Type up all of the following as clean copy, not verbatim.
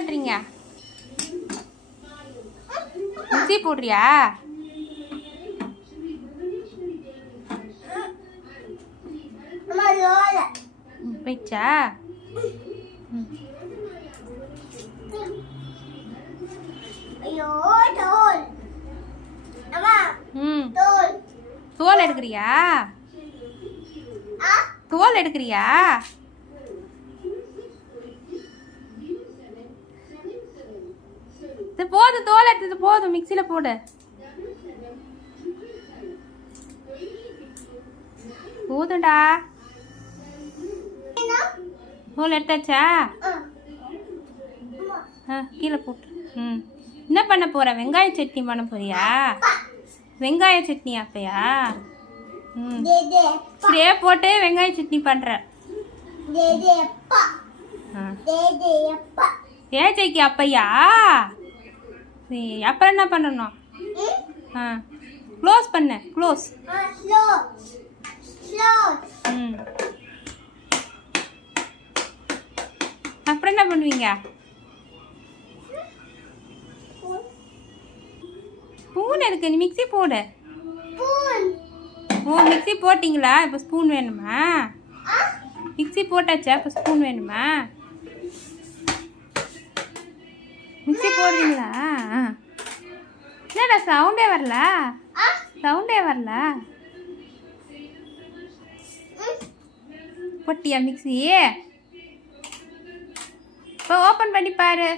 பண்ணுறீங்க? மிக்ஸி போடுறியா? போயிடுச்சா? தோல் எடுக்கிறியா? தோல் எடுக்கிறியா? போதும், தோல் எடுத்தது போதும், மிக்சியில போடு. போதும்டா. தோல் எடுத்தாச்சா? கீழே போட்டு. என்ன பண்ண போற? வெங்காய சட்னி பண்ண போறியா? வெங்காய சட்னி அப்பையா? இப்படியே போட்டு வெங்காய சட்னி பண்ற. ஏஜைக்கு அப்பையா? அப்புறம் என்ன பண்ணணும்? க்ளோஸ் பண்ண. க்ளோஸ். அப்புறம் என்ன பண்ணுவீங்க? ஸ்பூன் இருக்கு, நீ மிக்ஸி போடு. ஓ, மிக்ஸி போட்டிங்களா? இப்போ ஸ்பூன் வேணுமா? மிக்ஸி போட்டாச்சா? இப்போ ஸ்பூன் வேணுமா? மிக்ஸி போடுறீங்களா? என்னடா சவுண்டே வரல? சவுண்டே வரல. போட்டியா மிக்ஸி? இப்போ ஓப்பன் பண்ணி பாரு.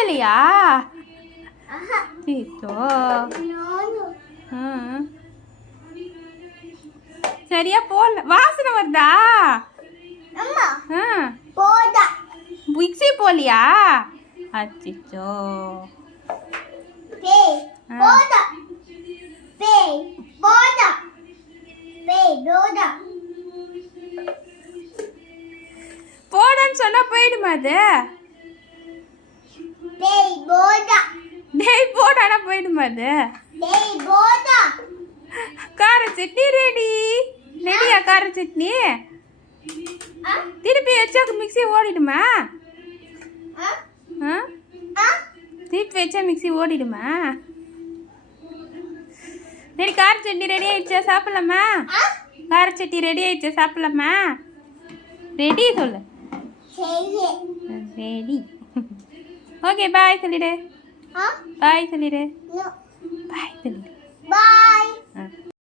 இல்லையா? சரியா போடல. வாசனை வருதா? மிக்ஸி போலியா? அச்சோ. போடன்னு சொன்னா போயிடுமா அது? டேய் போடானா போயிடுமா அது? கார சட்னி ரெடி. ரெடியா கார சட்னி? திருப்பி வச்சா மிக்ஸி ஓடிடுமா? திருப்பி வச்சா மிக்ஸி ஓடிடுமா? சரி, கார சட்னி ரெடி ஆயிடுச்சா? சாப்பிடலாமா? கார சட்னி ரெடி ஆயிடுச்சா? சாப்பிடலாமா? ரெடி சொல்லு. ரெடி. ஓகே, பாய் சொல்லிடு. பாய் சொல்லிடு. பாய் சொல்லிடு. பாய்.